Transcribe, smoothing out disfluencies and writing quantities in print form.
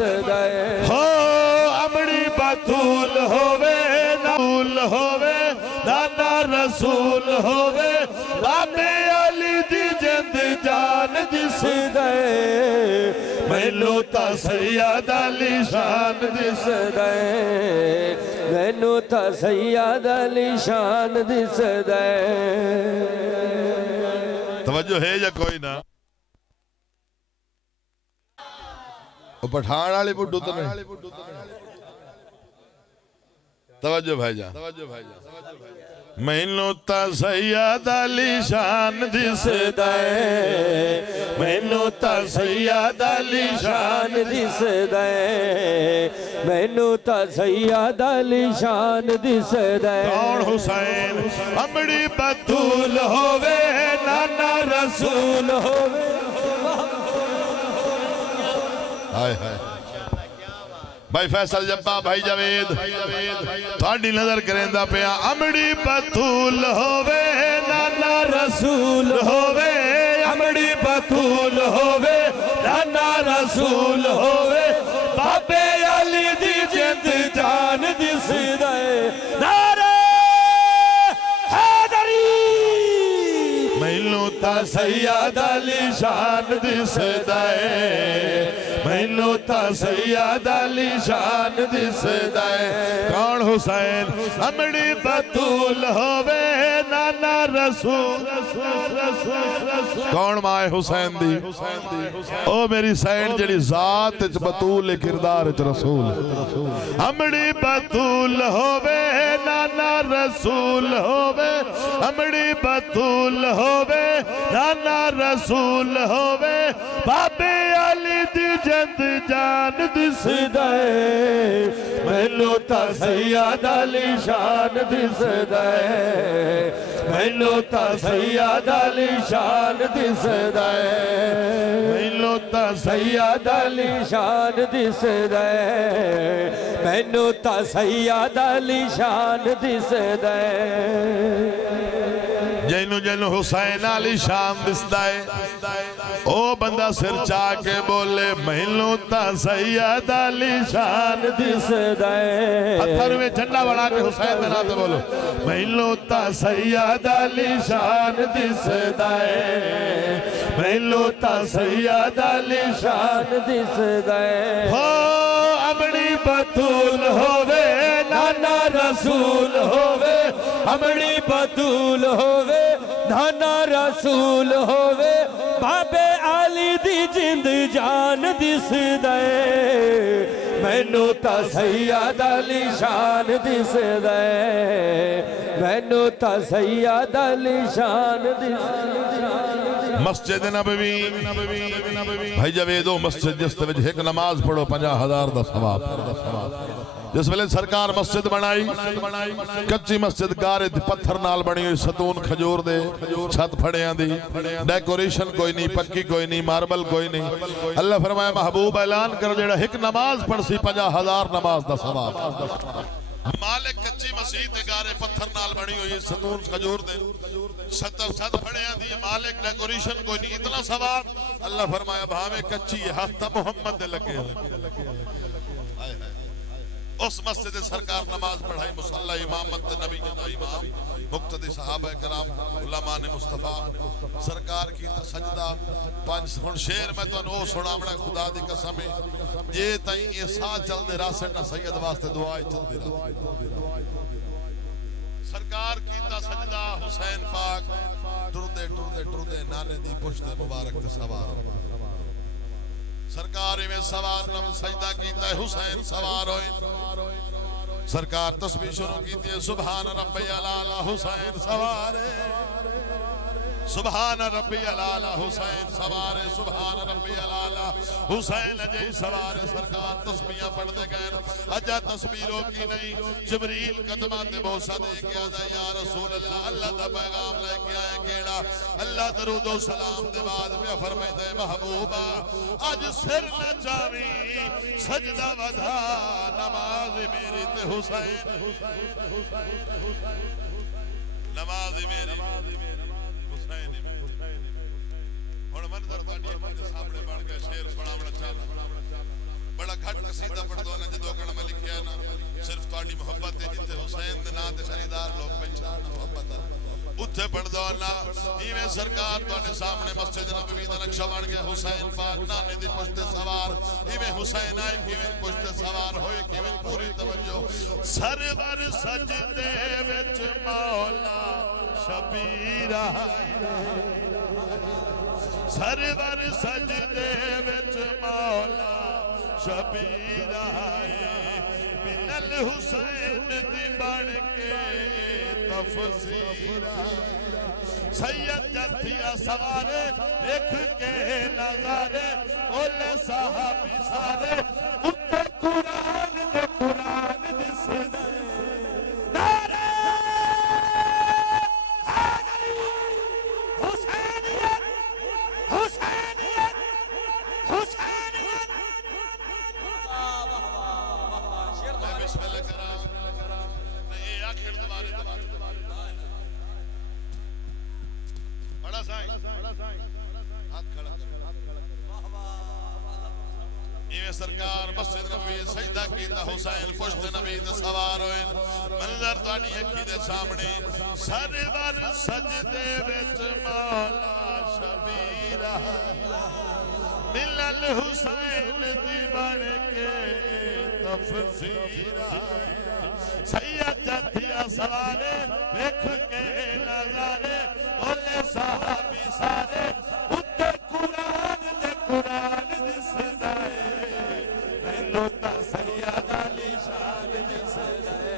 हो अमड़ी बतूल होवे नूल होवे दादा रसूल होवे बाबे अली दी जिंद जान दिस दे मैनू ता सैयद अली शान दिस दे मैनू ता सैयद अली शान दिस दे। तवज्जो है या कोई ना? पठान वाली बुड्ढू तो नहीं। तवज्जो भाईजान, मैनू ता सैयद अली शान दिस दे मैनू ता सैयद अली शान दिस दे मैनू ता सैयद अली शान दिस दे। कौन हुसैन अमड़ी बतूल होवे नाना रसूल होवे। हाय हाय भाई फैसल जब्बा भाई जावेद थोड़ी नजर करेंदा पिया अमड़ी बतूल होवे नाना रसूल होवे अमड़ी बतूल होवे नाना रसूल होवे बाबे अली दी जिंद जान दिस दे नारे हैदरी मैनू ता सैयद अली शान दिस दे मैनू ता सैयद अली शान दिस दे। कौन हुसैन अमड़ी बतूल होवे नाना रसूल कौन माए हुसैन दी ओ मेरी सैन जेड़ी जात च बतूल किरदार च रसूल। अमड़ी बतूल होवे नाना रसूल होवे अमड़ी बतूल होवे नाना रसूल होवे बाबे अली दी जिंद जान दिस दे मैनू ता सैयद अली शान दिस दे मैनू ता सैयद अली शान दिस दे मैनू ता सैयद अली शान दिस दे मैनू ता सैयद अली शान दिस दे। जैनू जैनू हुसैन अली शान दिसदा है ओ बंदा सिर चा के बोले मैनू ता सैयद अली शान दिस दे। पत्थर में झंडा बना के हुसैन के नाम से बोलो मैनू ता सैयद अली शान दिस दे मैनू ता सैयद अली शान दिस दे। हो अमड़ी बतूल होवे नाना रसूल होवे अमड़ी बतूल होवे नाना रसूल होवे बाबे अली दी जिंद जान दिस दे मैनू ता सैयद अली शान दिस दे मैनू ता सैयद अली शान दिस दे। मस्जिद नबवी भाई जावेदो मस्जिद जिस विच एक नमाज पढ़ो 50,000 दा सवाब। जिस वेले सरकार मस्जिद बनाई कच्ची मस्जिद गारे पत्थर नाल बनी हुई सतून खजूर दे छत फड़ियां दी डेकोरेशन कोई नहीं पक्की कोई नहीं मार्बल कोई नहीं। अल्लाह फरमाया महबूब ऐलान कर जेड़ा एक नमाज पढ़सी 50,000 नमाज दा सवाब। मालिक कच्ची मस्जिद गारे पत्थर नाल बनी हुई सतून खजूर दे छत फड़ियां दी मालिक डेकोरेशन कोई नहीं इतना सवाब। अल्लाह फरमाया भावे कच्ची हाथ मोहम्मद दे लगे उस मस्जिद सरकार नमाज पढ़ाई मुसल्ला इमामत नबी का इमाम मुक्तदी सहाबा कराम उलमा ने मुस्तफा सरकार की सजदा पांच हुन शेर मैं तो ओ सुनावना खुदा दी कसम जे तई ए सा चलदे रासे ना सैयद वास्ते दुआ चलदी रह सरकार कीता सजदा हुसैन पाक टुरदे टुरदे टुरदे नाने दी पुश्त मुबारक ते सवार सरकार में सवार नम सजदा कीता हुसैन सवार होए सरकार तस्बीह शुरू कीती सुभान रब्बियल आला हुसैन सवार सुभान रब्बियल आला हुसैन सवार सुभान रब्बियल आला हुसैन अजय सवार सरकार तस्बीहां पढ़ते गए अजा तस्बीरों की नहीं जिब्रील कदमां ते बोसा दे के आदा या रसूल अल्लाह अल्लाह दा पैगाम लेके आए केड़ा अल्लाह दरूद व सलाम दे बाद में फरमाइंदा महबूबा आज सिर न जावी सजदा वधा नमाज मेरी ते हुसैन नमाज मेरी हुण मंजर तुहाडी अखीं दे सामने बन गया शेर सुनावना चाहना बड़ा घट कसीदा पढ़ दो ना जो कण में लिखिया ना सिर्फ तुम्हारी मोहब्बत है जिथे हुसैन दे नाम ते खरीदार लोग बैठा मोहब्बत उत्थे पढ़ दो ना इवें सरकार तुम्हारे सामने मस्जिद नबवी दा नक्शा बन गया हुसैन पाक नाने दी पुश्त सवार इवें हुसैन आए किवें पुश्त सवार होए किवें पूरी तवज्जो सरवर सजदे विच मौला शबीर सरवर सजदे विच मौला शबीर मिलल हुसैन दी बन के तफसीर सैयद जथिया सवारे देख के नजारे ओले साहबी सारे उत्ते कुरान दिसदे नारे हुसैनियत हुसैनियत हुसैनियत बिस्मिल्लाह करा ये आखिर दोबारे बड़ा साईं हाथ खड़ा कर इवें सरकार मस्जिद नबी सजदा कीता हुसैन पुश्त नबी ते सवार होए मंजर तुहाडी अखी दे सामने सरवर सजदे विच मौला शबीर मिलल हुसैन दी बन के तफसीर सैयद जथिया सवारे देख के नजारे ओले साहबी सारे उत्ते कुरान दिसदा मैनू ता सैयद अली शान दिसदा